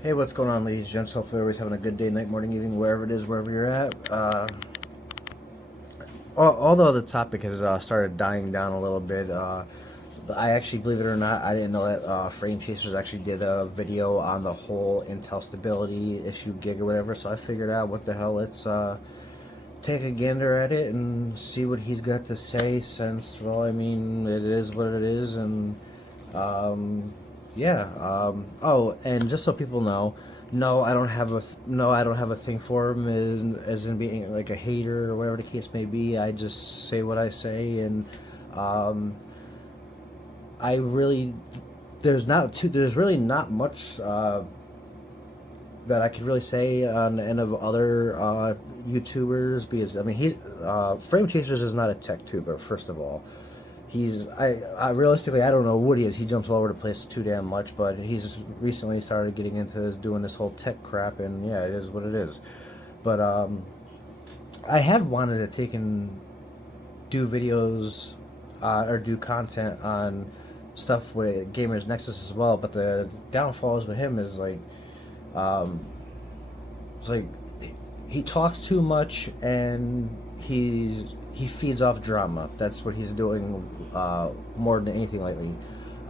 Hey, what's going on, ladies and gents? Hopefully, everybody's having a good day, night, morning, evening, wherever it is, wherever you're at. Although the topic has started dying down a little bit, I actually, believe it or not, I didn't know that FrameChasers actually did a video on the whole Intel stability issue gig or whatever. So I figured out what the hell. Let's take a gander at it and see what he's got to say. Since, well, I mean, it is what it is, and um, yeah. Oh, and just so people know, no, I don't have I don't have a thing for him as in being like a hater or whatever the case may be. I just say what I say, and um, I really there's really not much that I could really say on the end of other YouTubers, because I mean Frame Chasers is not a tech tuber, first of all. I realistically, I don't know what he is. He jumps all over the place too damn much, but he's recently started getting into doing this whole tech crap, and yeah, it is what it is. But I have wanted to take and do videos or do content on stuff with Gamers Nexus as well, but the downfalls with him is like, um, it's like he talks too much, and he feeds off drama. That's what he's doing more than anything lately.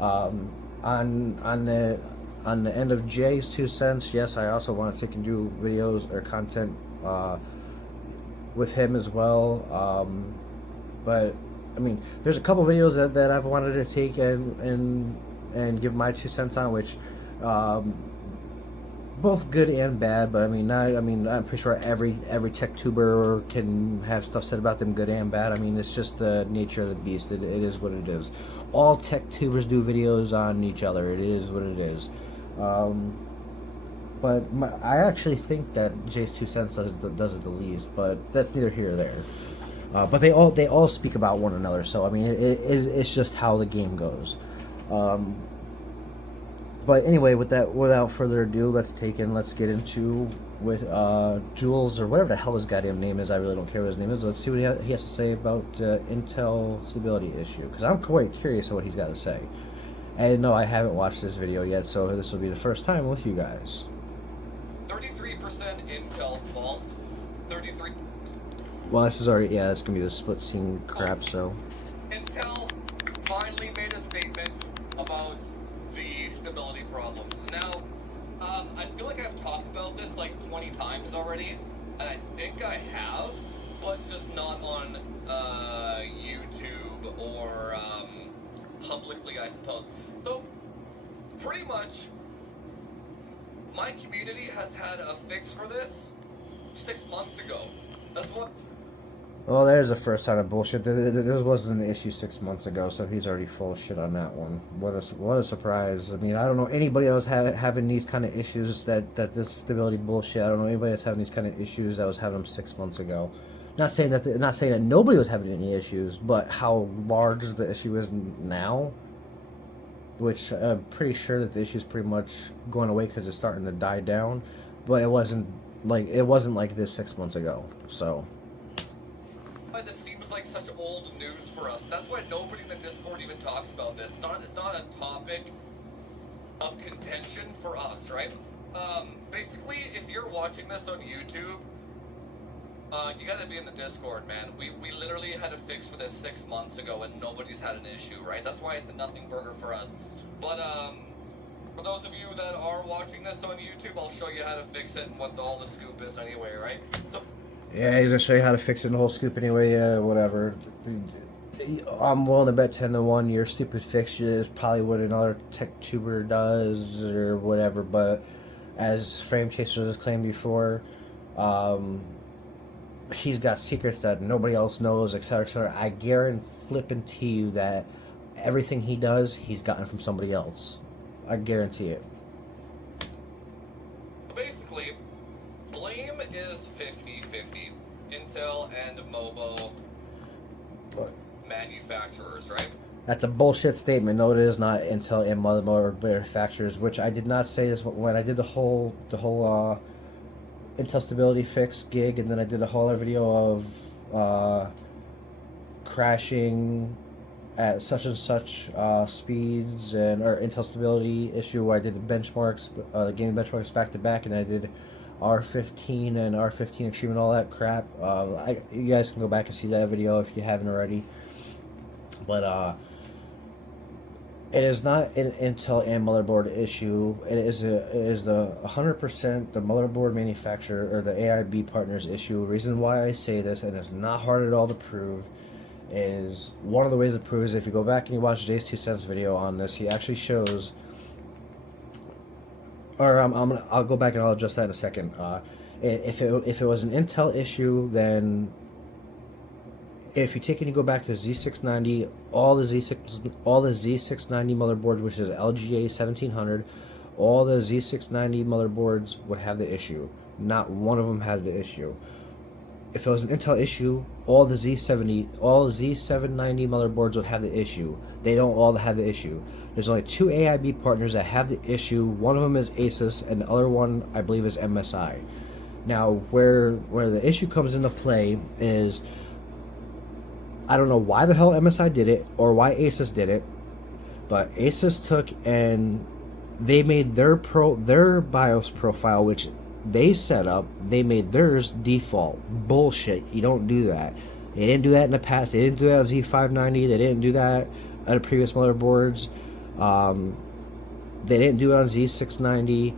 Um, on the end of Jay's 2 cents, yes, I also want to take and do videos or content with him as well. But I mean, there's a couple videos that I've wanted to take and give my 2 cents on, which um, both good and bad. But I mean, I'm pretty sure every tech tuber can have stuff said about them, good and bad. I mean, it's just the nature of the beast. It is what it is. All tech tubers do videos on each other. It is what it is. Um, I actually think that Jay's 2 cents does it the least, but that's neither here or there. But they all speak about one another. So I mean, it's just how the game goes. Um, but anyway, without further ado, let's get into with Jules, or whatever the hell his goddamn name is. I really don't care what his name is. Let's see what he has to say about Intel stability issue, because I'm quite curious of what he's got to say. And no, I haven't watched this video yet, so this will be the first time with you guys. 33% Intel's fault. 33. Well, this is already, yeah, that's gonna be the split scene crap. So Intel finally made a statement about the stability problems. Now, I feel like I've talked about this like 20 times already, and I think I have, but just not on YouTube or publicly, I suppose. So, pretty much, my community has had a fix for this 6 months ago. That's what. well, there's the first sign of bullshit. This wasn't an issue 6 months ago, so he's already full of shit on that one. What a surprise! I mean, I don't know anybody else having these kind of issues that this stability bullshit. I don't know anybody that's having these kind of issues that was having them 6 months ago. Not saying that nobody was having any issues, but how large the issue is now. Which I'm pretty sure that the issue is pretty much going away because it's starting to die down. But it wasn't like this 6 months ago. So. This seems like such old news for us. That's why nobody in the Discord even talks about this. It's not a topic of contention for us, right? Basically, if you're watching this on YouTube, you gotta be in the Discord, man. We literally had a fix for this 6 months ago, and nobody's had an issue, right? That's why it's a nothing burger for us. But for those of you that are watching this on YouTube, I'll show you how to fix it and what all the scoop is anyway, right? So. Yeah, he's gonna show you how to fix it in the whole scoop anyway. Yeah, whatever. I'm willing to bet 10 to 1 your stupid fix is probably what another tech tuber does or whatever. But as Frame Chasers has claimed before, he's got secrets that nobody else knows, etc., etc. I guarantee you that everything he does, he's gotten from somebody else. I guarantee it. Basically, blame is 50-50. Intel and mobile manufacturers, right? That's a bullshit statement. No, it is not Intel and motherboard manufacturers, which I did not say this when I did the whole Intel stability fix gig, and then I did a whole other video of crashing at such and such speeds and or Intel stability issue where I did the benchmarks, gaming benchmarks back to back, and I did R15 and R15 Extreme and all that crap. You guys can go back and see that video if you haven't already. But it is not an Intel and motherboard issue. It is the 100% the motherboard manufacturer or the AIB partners issue. The reason why I say this, and it's not hard at all to prove, is one of the ways to prove is if you go back and you watch Jay's 2 cents video on this, he actually shows. Or I'll go back and I'll adjust that in a second. If it was an Intel issue, then if you take and you go back to Z690, all the Z690 motherboards, which is LGA 1700, all the Z690 motherboards would have the issue. Not one of them had the issue. If it was an Intel issue, all the Z790 motherboards would have the issue. They don't all have the issue. There's only 2 AIB partners that have the issue. One of them is Asus, and the other one, I believe, is MSI. Now, where the issue comes into play is, I don't know why the hell MSI did it or why Asus did it, but Asus took and they made their BIOS profile, which they set up, they made theirs default. Bullshit. You don't do that. They didn't do that in the past. They didn't do that on Z590. They didn't do that on the previous motherboards. They didn't do it on Z690.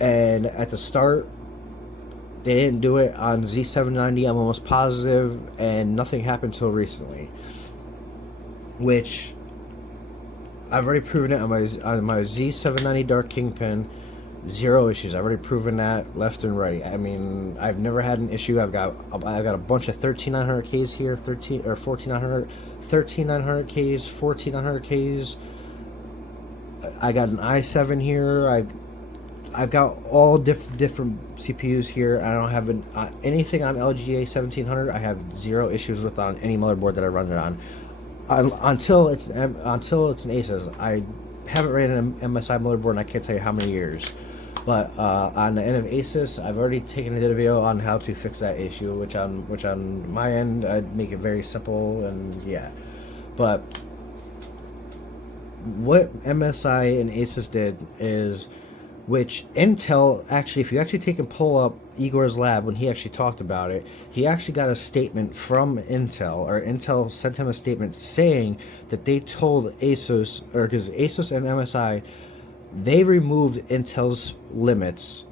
And at the start, they didn't do it on Z790, I'm almost positive, and nothing happened until recently. Which, I've already proven it on my Z790 Dark Kingpin. 0 issues. I've already proven that left and right. I mean, I've never had an issue. I've got a bunch of 13900Ks here, 13900, 13900Ks, 14900Ks. I got an i7 here. I've got all different CPUs here. I don't have anything on LGA 1700. I have 0 issues with on any motherboard that I run it on. Until it's an Asus. I haven't ran an MSI motherboard and I can't tell you how many years. But on the end of Asus, I've already taken a video on how to fix that issue, which on my end I'd make it very simple, and yeah. But what MSI and Asus did is, which Intel actually, if you actually take and pull up Igor's lab when he actually talked about it, he actually got a statement from Intel, or Intel sent him a statement saying that they told Asus, or because Asus and MSI, they removed Intel's limits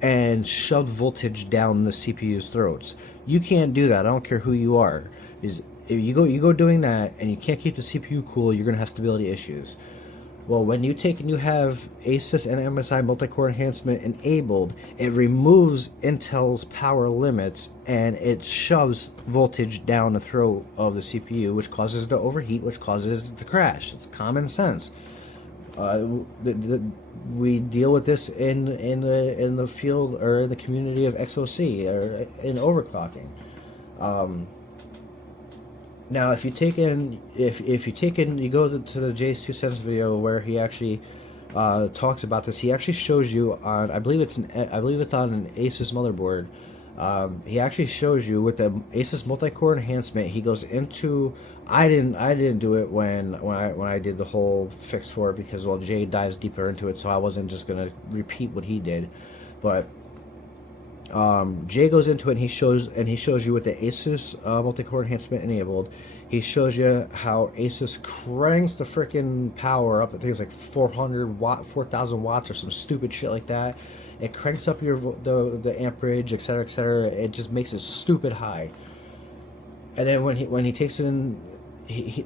and shoved voltage down the CPU's throats. You can't do that. I don't care who you are. If you go doing that and you can't keep the CPU cool, you're gonna have stability issues. Well, when you take and you have Asus and MSI multi-core enhancement enabled, it removes Intel's power limits and it shoves voltage down the throat of the CPU, which causes it to overheat, which causes it to crash. It's common sense. We deal with this in the field or in the community of XOC or in overclocking. Now, if you take in, you go to the Jay's 2 cents video where he actually talks about this. He actually shows you on, I believe it's on an Asus motherboard. He actually shows you with the Asus multi-core enhancement. He goes into, I didn't do it when I did the whole fix for it because, well, Jay dives deeper into it, so I wasn't just gonna repeat what he did, but. Jay goes into it and he shows you with the Asus multi-core enhancement enabled. He shows you how Asus cranks the freaking power up. I think it's like 4,000 watts or some stupid shit like that. It cranks up the amperage, etc., etc. It just makes it stupid high. And then when he takes in. He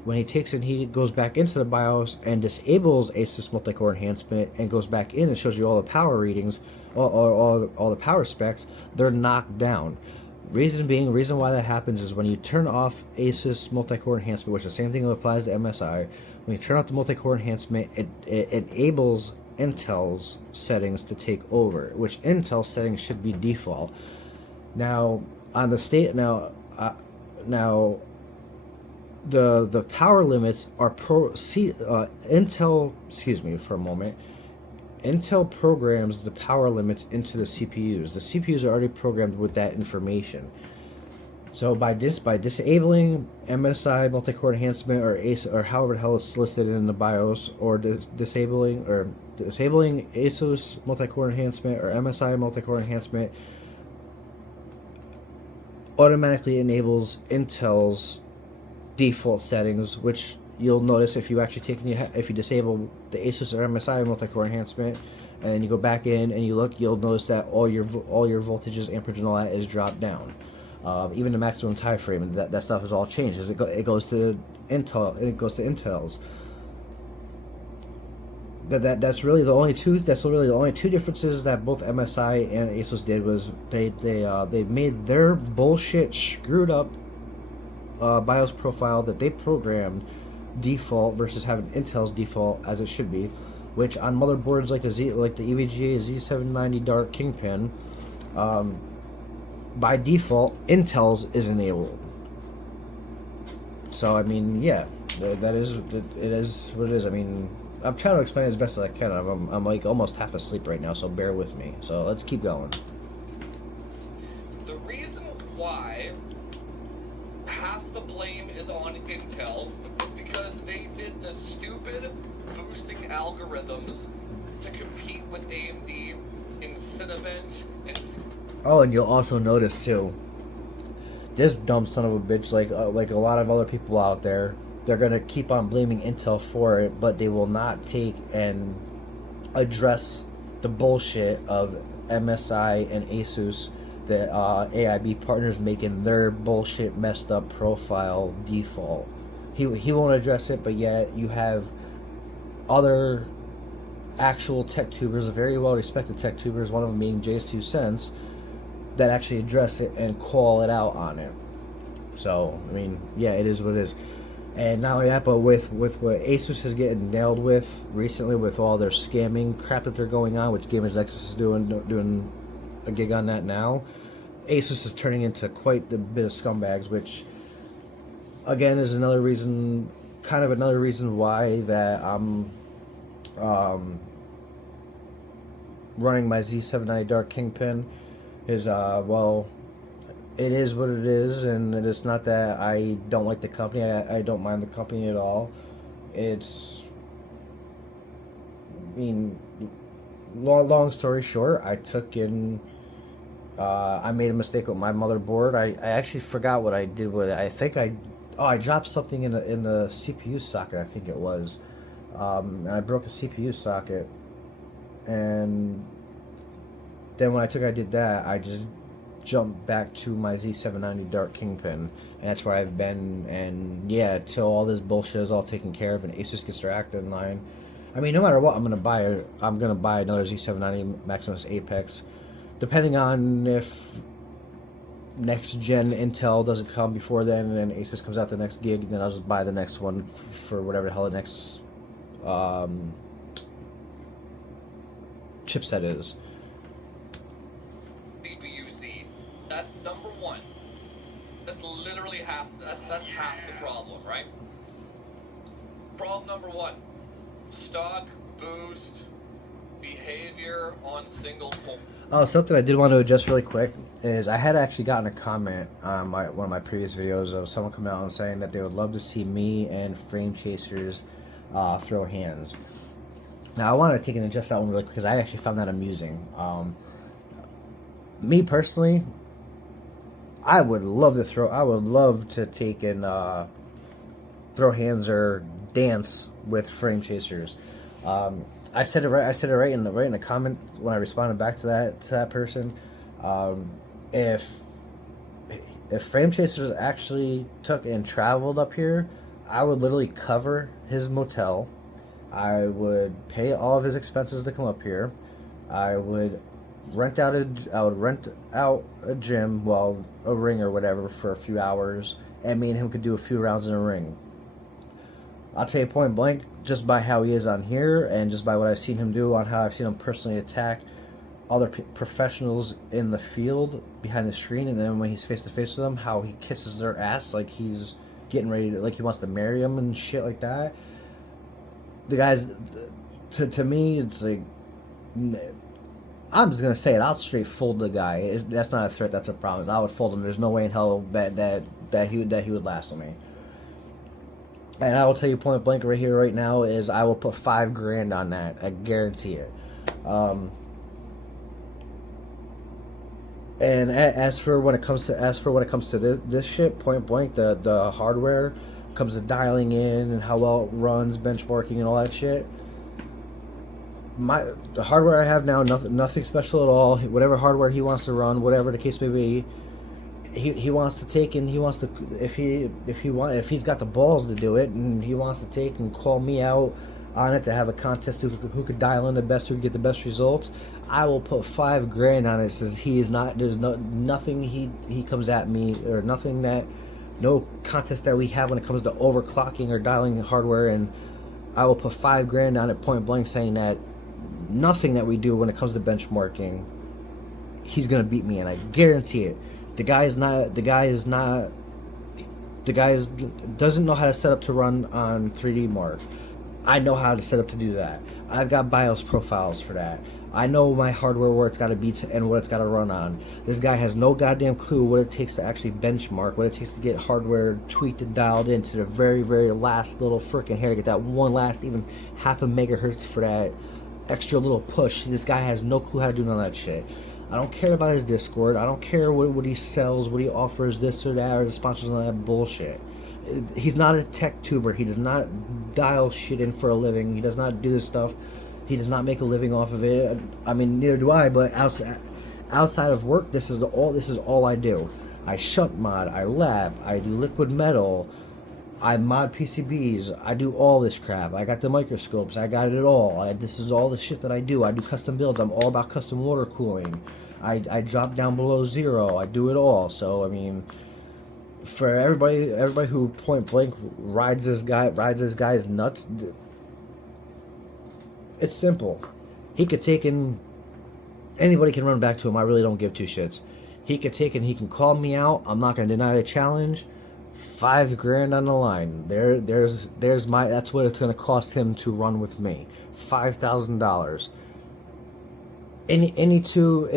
goes back into the BIOS and disables Asus multi-core enhancement and goes back in and shows you all the power readings, all the power specs. They're knocked down. Reason why that happens is when you turn off Asus multi-core enhancement, which the same thing applies to MSI. When you turn off the multi-core enhancement, it enables Intel's settings to take over, which Intel settings should be default. Now on the state now. The power limits are Intel. Excuse me for a moment. Intel programs the power limits into the CPUs. The CPUs are already programmed with that information. So by disabling MSI multi-core enhancement or ACE or however the hell it's listed in the BIOS, or disabling ASUS multi-core enhancement or MSI multi-core enhancement, automatically enables Intel's default settings, which you'll notice if you actually if you disable the ASUS or MSI multi-core enhancement, and you go back in and you look, you'll notice that all your voltages, amperage, and all that is dropped down. Even the maximum time frame, and that stuff is all changed. It goes to Intel. It goes to Intel's. That's really the only two. That's really the only two differences that both MSI and ASUS did, was they made their bullshit screwed up BIOS profile that they programmed default versus having Intel's default as it should be, which on motherboards like the EVGA Z790 Dark Kingpin, by default Intel's is enabled. So I mean, yeah, it is what it is. I mean, I'm trying to explain as best as I can. I'm like almost half asleep right now, so bear with me. So let's keep going. The reason why half the blame is on Intel is because they did the stupid boosting algorithms to compete with AMD in Cinebench and... Oh, and you'll also notice too, this dumb son of a bitch, like a lot of other people out there, they're gonna keep on blaming Intel for it, but they will not take and address the bullshit of MSI and ASUS, the AIB partners making their bullshit messed up profile default. He won't address it, but yet you have other actual tech tubers, very well respected tech tubers, one of them being Jay's 2 Cents, that actually address it and call it out on it. So I mean, yeah, it is what it is. And not only that, but with what ASUS is getting nailed with recently, with all their scamming crap that they're going on, which Gamers Nexus is doing a gig on that now, ASUS is turning into quite the bit of scumbags, which again is another reason why that I'm running my Z790 Dark Kingpin. Is well, it is what it is, and it's not that I don't like the company. I don't mind the company at all. It's, I mean, long story short, I made a mistake with my motherboard. I actually forgot what I did with it. I dropped something in the CPU socket, I think it was, and I broke the CPU socket, and then when I did that, I just jumped back to my Z790 Dark Kingpin, and that's where I've been. And yeah, till all this bullshit is all taken care of and Asus gets their act in line. I mean, no matter what, I'm gonna buy another Z790 Maximus Apex, depending on if next gen Intel doesn't come before then, and then Asus comes out the next gig, then I'll just buy the next one for whatever the hell the next chipset is. That's number one. That's literally half. That's half the problem, right? Problem number one: stock boost behavior on single core. Oh, something I did want to address really quick is I had actually gotten a comment on one of my previous videos of someone coming out and saying that they would love to see me and FrameChasers throw hands. Now I want to take and adjust that one really quick because I actually found that amusing. Me personally, I would love to take and throw hands or dance with FrameChasers. I said it right in the comment when I responded back to that person. If FrameChasers actually took and traveled up here, I would literally cover his motel. I would pay all of his expenses to come up here. I would rent out a gym, well, a ring or whatever, for a few hours, and me and him could do a few rounds in a ring. I'll tell you point blank, just by how he is on here, and just by what I've seen him do, on how I've seen him personally attack other professionals in the field behind the screen, and then when he's face to face with them, how he kisses their ass like he's getting ready to, like he wants to marry them and shit like that. The guys, to me, it's like, I'm just gonna say it. I'll straight fold the guy. That's not a threat. That's a promise. I would fold him. There's no way in hell that he would last with me. And I will tell you point blank right here, right now, is I will put $5,000 on that. I guarantee it. And as for when it comes to this shit, point blank, the hardware comes to dialing in and how well it runs, benchmarking, and all that shit. The hardware I have now, nothing special at all. Whatever hardware he wants to run, whatever the case may be, he wants to take, and he wants to, if he's got the balls to do it, and he wants to take and call me out on it to have a contest who could dial in the best, who could get the best results, I will put $5,000 on it. Says he is not. There's nothing he comes at me, or no contest that we have when it comes to overclocking or dialing hardware, and I will put $5,000 on it point blank, saying that nothing that we do when it comes to benchmarking, he's gonna beat me, and I guarantee it. The guy doesn't know how to set up to run on 3D Mark. I know how to set up to do that. I've got BIOS profiles for that. I know my hardware, where it's got to be and what it's got to run on. This guy has no goddamn clue what it takes to actually benchmark, what it takes to get hardware tweaked and dialed into the very, very last little freaking hair, to get that one last even half a megahertz for that extra little push. This guy has no clue how to do none of that shit. I don't care about his Discord. I don't care what he sells, what he offers, this or that, or the sponsors and all that bullshit. He's not a tech tuber. He does not dial shit in for a living. He does not do this stuff. He does not make a living off of it. I mean, neither do I. But outside of work, this is all I do. I shunt mod. I lab. I do liquid metal. I mod PCBs. I do all this crap. I got the microscopes. I got it all. This is all the shit that I do. I do custom builds. I'm all about custom water cooling. I drop down below zero. I do it all. So I mean, for everybody who point blank rides this guy's nuts, it's simple. He could take and anybody can run back to him. I really don't give two shits. He could take and he can call me out. I'm not gonna deny the challenge. $5,000 on the line. There's my. That's what it's gonna cost him to run with me. $5,000. Any two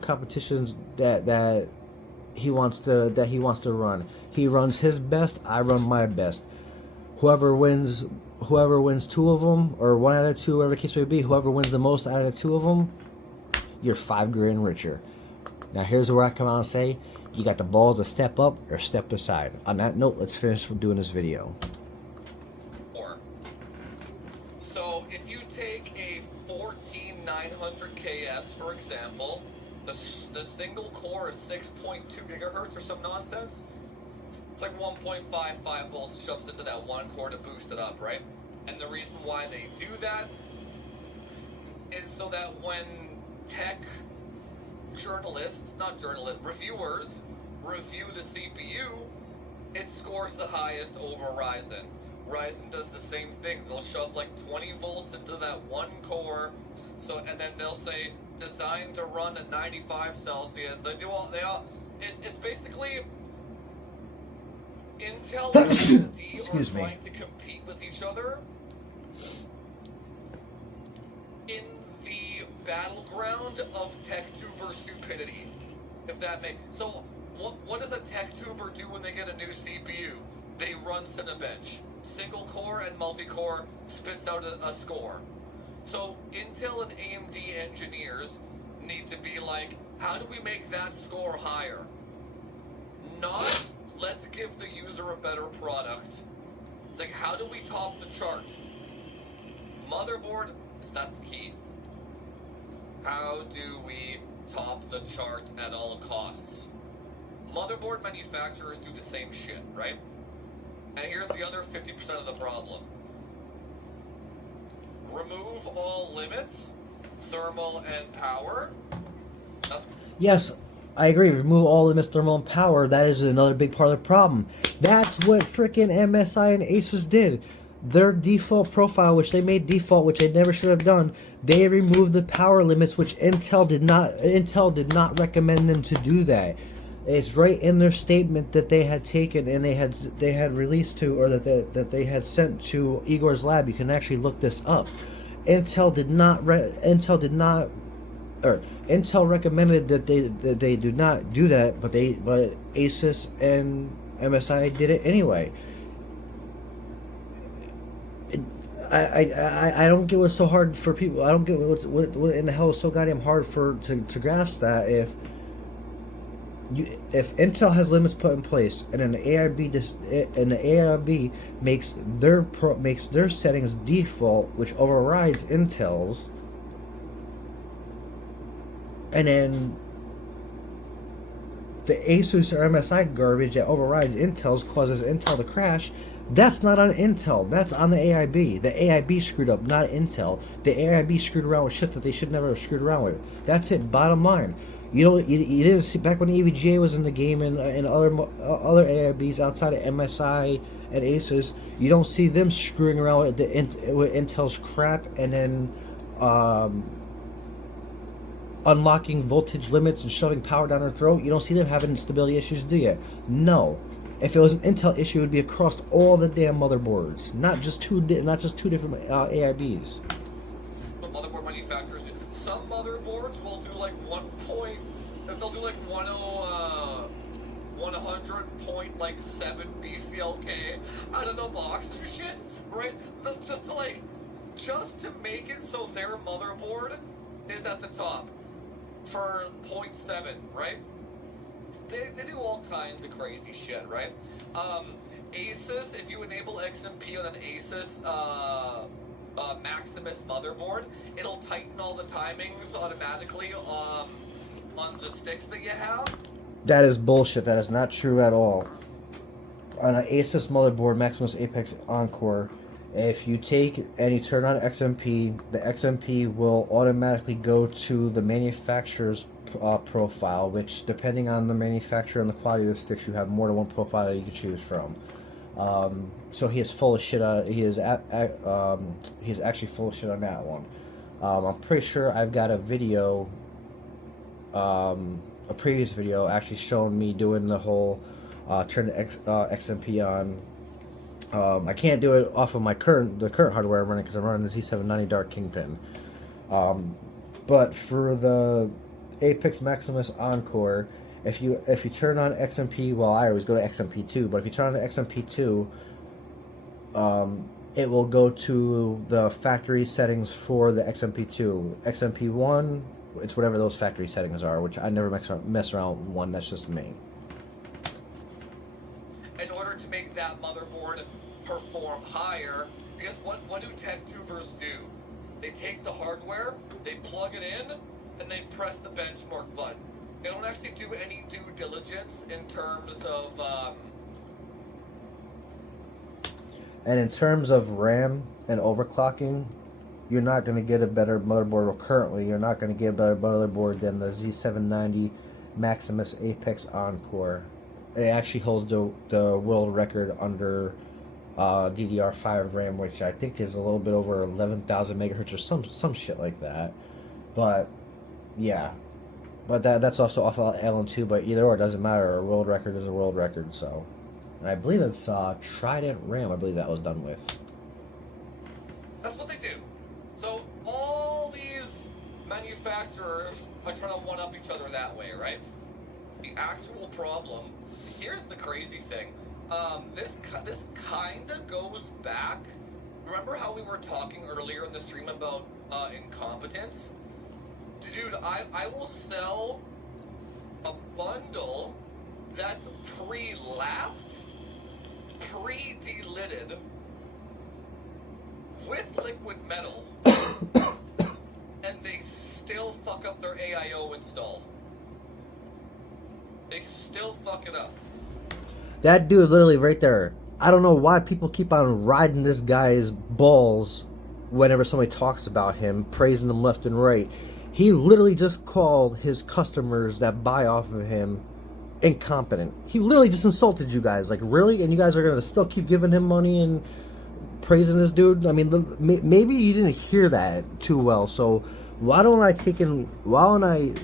competitions that he wants to run. He runs his best. I run my best. Whoever wins two of them, or one out of two, whatever the case may be, whoever wins the most out of two of them, you're $5,000 richer. Now here's where I come out and say, you got the balls to step up or step aside. On that note, let's finish doing this video. So if you take a 14900KS, for example, the single core is 6.2 gigahertz or some nonsense. It's like 1.55 volts shoves into that one core to boost it up, right? And the reason why they do that is so that when reviewers review the CPU, it scores the highest over Ryzen. Ryzen does the same thing. They'll shove like 20 volts into that one core, and then they'll say designed to run at 95 Celsius. It's basically Intel and AMD are trying to compete with each other in the battleground of tech tuber stupidity. If that makes so, what does a tech tuber do when they get a new CPU? They run Cinebench. Single core and multi-core spits out a score. So Intel and AMD engineers need to be like, how do we make that score higher? Not, let's give the user a better product. It's like, how do we top the chart? Motherboard, that's the key. How do we top the chart at all costs? Motherboard manufacturers do the same shit, right? And here's the other 50% of the problem. Remove all limits, thermal and power. Yes, I agree. Remove all limits, thermal and power. That is another big part of the problem. That's what frickin' MSI and Asus did. Their default profile, which they made default, which they never should have done, they removed the power limits, which Intel did not recommend them to do that. It's right in their statement that they had taken and they had released to, or that they had sent to Igor's lab. You can actually look this up. Intel did not or Intel recommended that they do not do that, but Asus and MSI did it anyway. I don't get what's so hard for people. I don't get what in the hell is so goddamn hard to grasp that if Intel has limits put in place and then the AIB makes their settings default, which overrides Intel's, and then the Asus or MSI garbage that overrides Intel's causes Intel to crash. That's not on Intel. That's on the AIB. The AIB screwed up, not Intel. The AIB screwed around with shit that they should never have screwed around with. That's it. Bottom line. You didn't see back when EVGA was in the game and other AIBs outside of MSI and Asus. You don't see them screwing around with Intel's crap and then unlocking voltage limits and shoving power down their throat. You don't see them having stability issues, do you? No. If it was an Intel issue, it would be across all the damn motherboards, not just two different AIBs. The motherboard manufacturers do. Some motherboards will do like 100.7 BCLK out of the box and shit, right? Just to make it so their motherboard is at the top for 0.7, right? They do all kinds of crazy shit, right? Asus, if you enable XMP on an Asus Maximus motherboard, it'll tighten all the timings automatically on the sticks that you have. That is bullshit. That is not true at all. On an Asus motherboard, Maximus Apex Encore, if you take and you turn on XMP, the XMP will automatically go to the manufacturer's profile, which, depending on the manufacturer and the quality of the sticks, you have more than one profile that you can choose from. So he is full of shit. He is actually full of shit on that one. I'm pretty sure I've got a video, a previous video, actually showing me doing the whole turn the XMP on. I can't do it off of the current hardware I'm running because I'm running the Z790 Dark Kingpin. But for the Apex Maximus Encore, if you turn on XMP, well, I always go to XMP2, but if you turn on XMP2, it will go to the factory settings for the XMP2. XMP1, it's whatever those factory settings are, which I never mess around with one. That's just me. In order to make that motherboard perform higher, because what do tech tubers do? They take the hardware, they plug it in, and they press the benchmark button. They don't actually do any due diligence in terms of and in terms of RAM and overclocking, you're not going to get a better motherboard. Well, currently, you're not going to get a better motherboard than the Z790 Maximus Apex Encore. It actually holds the world record under DDR5 RAM, which I think is a little bit over 11,000 megahertz or some shit like that. But yeah, but that's also off of LN2. But either or, it doesn't matter. A world record is a world record. So, and I believe it's Trident RAM. I believe that was done with. That's what they do. So all these manufacturers are trying to one-up each other that way, right? The actual problem. Here's the crazy thing. This kind of goes back. Remember how we were talking earlier in the stream about incompetence? Dude, I will sell a bundle that's pre-lapped, pre-delidded, with liquid metal, and they still fuck up their AIO install. They still fuck it up. That dude literally right there. I don't know why people keep on riding this guy's balls whenever somebody talks about him, praising him left and right. He literally just called his customers that buy off of him incompetent. He literally just insulted you guys. Like, really? And you guys are going to still keep giving him money and praising this dude? I mean, maybe you didn't hear that too well. So why don't I take and rewind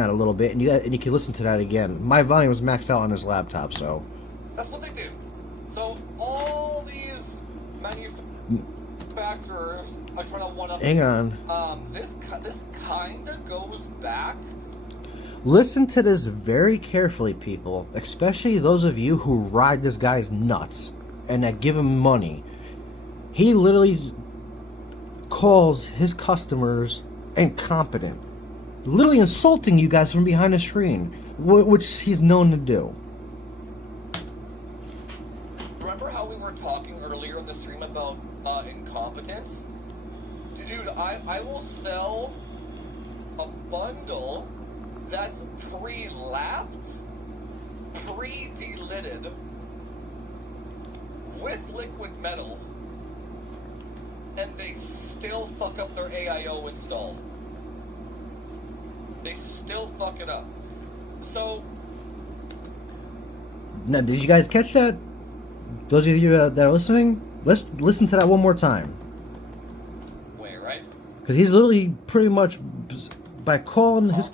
that a little bit, and you can listen to that again. My volume was maxed out on this laptop, so. That's what they do. So all these manufacturers are trying to one up. Hang on. This kind of goes back. Listen to this very carefully, people, especially those of you who ride this guy's nuts and that give him money. He literally calls his customers incompetent, literally insulting you guys from behind the screen, which he's known to do. Remember how we were talking earlier in the stream about incompetence? Dude, I will sell a bundle that's pre-lapped, pre-delidded, with liquid metal, and they still fuck up their AIO install. They still fuck it up. So... Now, did you guys catch that? Those of you that are listening, let's listen to that one more time. Wait, right? Because he's literally pretty much, by calling his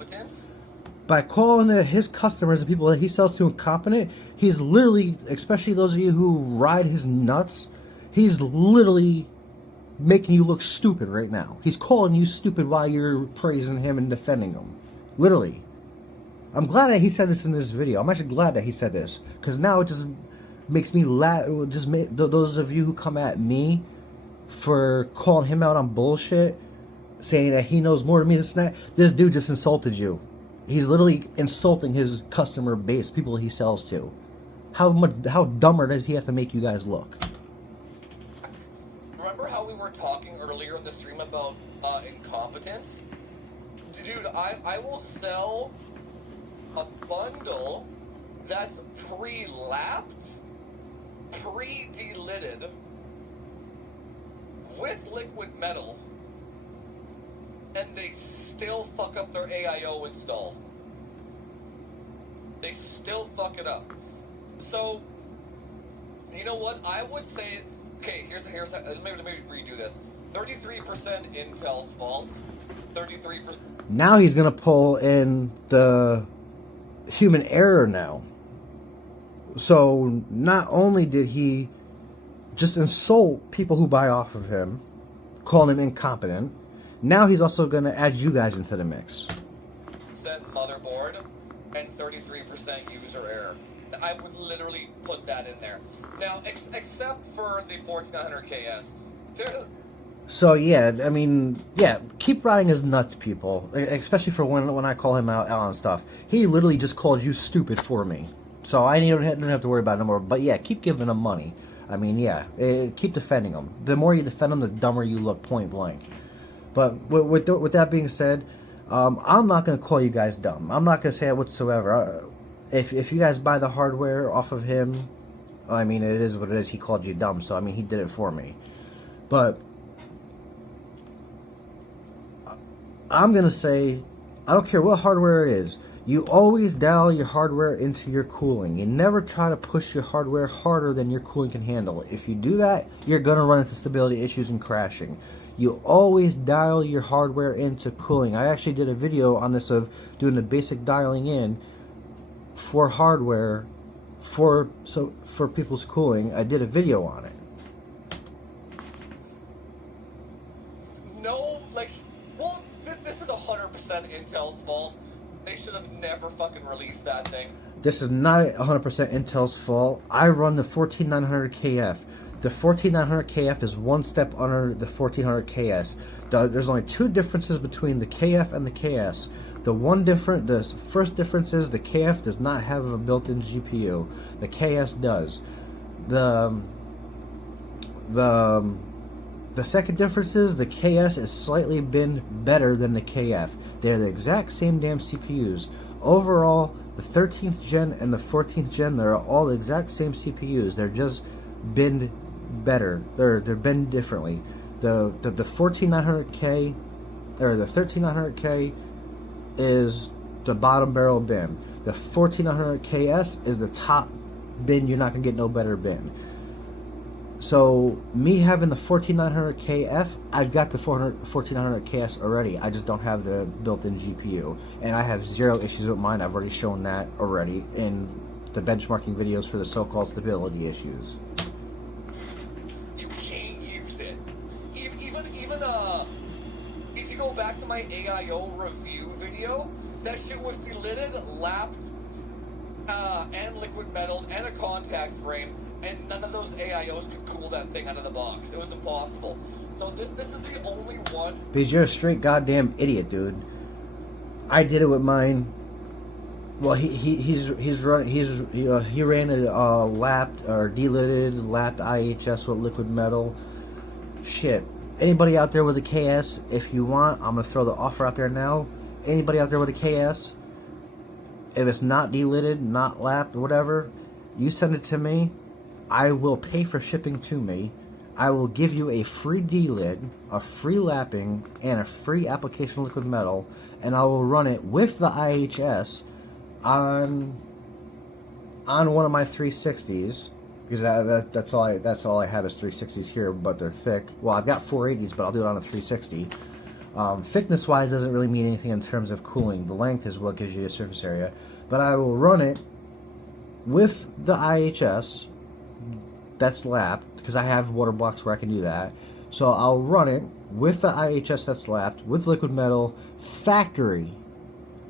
customers, the people that he sells to, incompetent, he's literally, especially those of you who ride his nuts, he's literally making you look stupid right now. He's calling you stupid while you're praising him and defending him. Literally. I'm glad that he said this in this video. I'm actually glad that he said this, because now it just makes me laugh. Just those of you who come at me for calling him out on bullshit, saying that he knows more than me, this dude just insulted you. He's literally insulting his customer base, people he sells to. How dumber does he have to make you guys look? Remember how we were talking earlier in the stream about incompetence? Dude, I will sell a bundle that's pre-lapped, pre-delidded, with liquid metal, and they still fuck up their AIO install. They still fuck it up. So, you know what? I would say, okay, here's let me redo this. 33% Intel's fault. 33%. Now he's gonna pull in the human error now. So not only did he just insult people who buy off of him, calling him incompetent, now he's also gonna add you guys into the mix. Motherboard and 33% user error. I would literally put that in there. Now, except for the 4900 KS. So yeah, I mean, yeah, keep riding his nuts, people. Especially for when I call him out on stuff. He literally just called you stupid for me. So I don't have to worry about it no more. But yeah, keep giving him money. I mean, yeah, keep defending him. The more you defend him, the dumber you look, point blank. But with that being said, I'm not going to call you guys dumb. I'm not going to say it whatsoever. If you guys buy the hardware off of him, I mean, it is what it is. He called you dumb, so I mean, he did it for me. But I'm going to say, I don't care what hardware it is, you always dial your hardware into your cooling. You never try to push your hardware harder than your cooling can handle. If you do that, you're going to run into stability issues and crashing. You always dial your hardware into cooling. I actually did a video on this of doing the basic dialing in for hardware for people's cooling. I did a video on it. No, like, well, this is 100% Intel's fault. They should have never fucking released that thing. This is not 100% Intel's fault. I run the 14900 KF. The 14900 KF is one step under the 1400 KS. There's only two differences between the KF and the KS. The first difference is the KF does not have a built-in GPU. The KS does. The second difference is the KS is slightly been better than the KF. They're the exact same damn CPUs. Overall, the 13th gen and the 14th gen, they're all the exact same CPUs. They're just been better. They're been differently. The 14900K or the 13900K is the bottom barrel bin. The 1400KS is the top bin. You're not gonna get no better bin. So me having the 14900KF, I've got the 1400KS already. I just don't have the built-in GPU, and I have zero issues with mine. I've already shown that already in the benchmarking videos for the so-called stability issues. You can't use it. if you go back to my AIO review video, that shit was delidded, lapped, and liquid metal, and a contact frame, and none of those AIOs could cool that thing out of the box. It was impossible. So this is the only one. Because you're a straight goddamn idiot, dude. I did it with mine. Well, he ran a lapped or delidded lapped IHS with liquid metal. Shit. Anybody out there with a KS, if you want, I'm gonna throw the offer out there now. Anybody out there with a KS, if it's not delidded, not lapped, whatever, you send it to me. I will pay for shipping to me. I will give you a free delid, a free lapping, and a free application of liquid metal, and I will run it with the IHS on one of my 360s, because that's all I have is 360s here, but they're thick. Well, I've got 480s, but I'll do it on a 360. Thickness wise doesn't really mean anything in terms of cooling. The length is what gives you a surface area. But I will run it with the IHS that's lapped, because I have water blocks where I can do that. So I'll run it with the IHS that's lapped, with liquid metal, factory,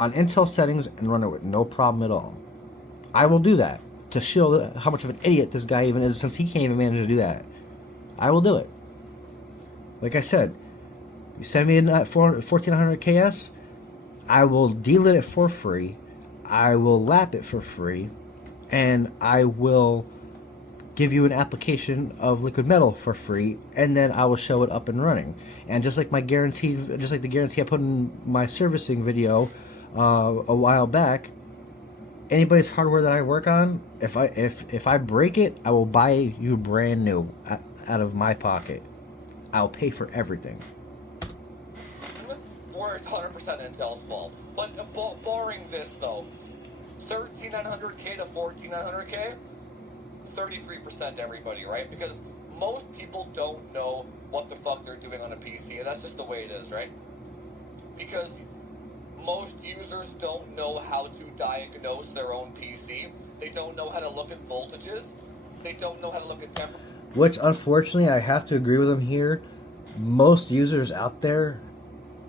on Intel settings, and run it with no problem at all. I will do that to show how much of an idiot this guy even is, since he can't even manage to do that. I will do it. Like I said, you send me a 1400 KS, I will delid it for free, I will lap it for free, and I will give you an application of liquid metal for free, and then I will show it up and running. And just like the guarantee I put in my servicing video a while back, anybody's hardware that I work on, if I break it, I will buy you brand new out of my pocket. I'll pay for everything. Or it's 100% Intel's fault. But barring this though, 13900K to 14900K, 33% everybody, right? Because most people don't know what the fuck they're doing on a PC, and that's just the way it is, right? Because most users don't know how to diagnose their own PC. They don't know how to look at voltages. They don't know how to look at temperature. Which, unfortunately, I have to agree with them here. Most users out there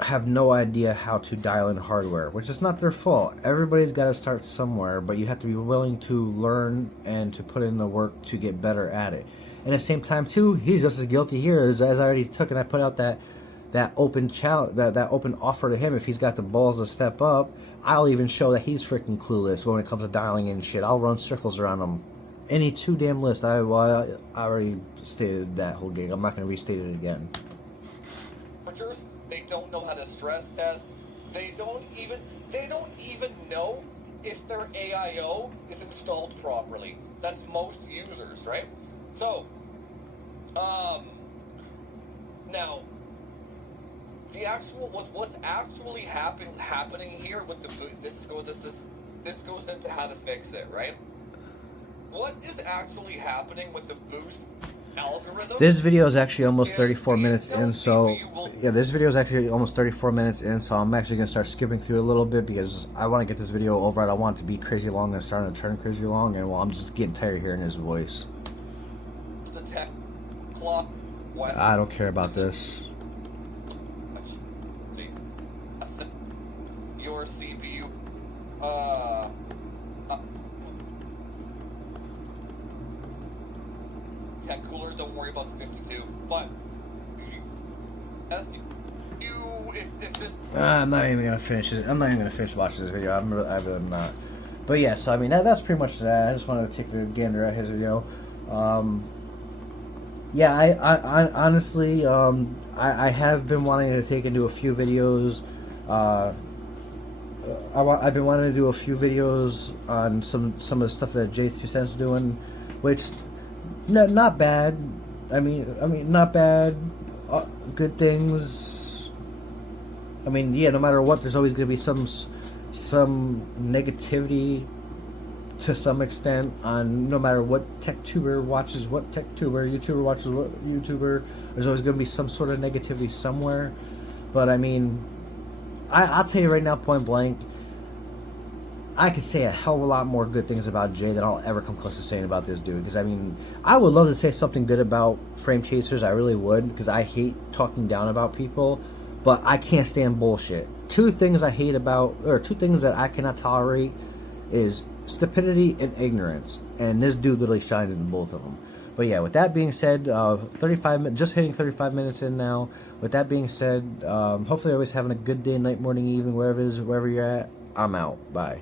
have no idea how to dial in hardware, which is not their fault. Everybody's got to start somewhere, but you have to be willing to learn and to put in the work to get better at it. And at the same time, too, he's just as guilty here as I already took, and I put out that open challenge, that open offer to him. If he's got the balls to step up, I'll even show that he's freaking clueless when it comes to dialing in shit. I'll run circles around him. Any too damn list. I already stated that whole gig. I'm not going to restate it again. They don't know how to stress test. They don't even know if their AIO is installed properly. That's most users, right? So, now, what's actually happening here with this goes into how to fix it, right? What is actually happening with the boost algorithm? This video is actually almost 34 minutes in, so yeah, this video is actually almost 34 minutes in, so I'm actually going to start skipping through a little bit because I want to get this video over. I don't want it to be crazy long and starting to turn crazy long, and well, I'm just getting tired of hearing his voice. The tech clock west. I don't care about this. See, your CPU, tech coolers, don't worry about the 52, but as if this... I'm not even gonna finish it. I'm not even gonna finish watching this video. I'm really not. But yeah, so I mean that's pretty much that. I just wanted to take a gander at his video. Yeah, I honestly, I have been wanting to take and do a few videos. I've been wanting to do a few videos on some of the stuff that J2Cent's doing, which not bad. I mean, not bad. Good things. I mean, yeah. No matter what, there's always going to be some negativity to some extent on no matter what tech tuber watches what tech tuber, YouTuber watches what YouTuber. There's always going to be some sort of negativity somewhere. But I mean, I'll tell you right now, point blank. I could say a hell of a lot more good things about Jay than I'll ever come close to saying about this dude. Because I mean, I would love to say something good about FrameChasers. I really would, because I hate talking down about people, but I can't stand bullshit. Two things I hate about, or two things that I cannot tolerate, is stupidity and ignorance. And this dude literally shines into both of them. But yeah, with that being said, 35 just hitting 35 minutes in now. With that being said, hopefully everybody's having a good day, night, morning, evening, wherever it is, wherever you're at. I'm out. Bye.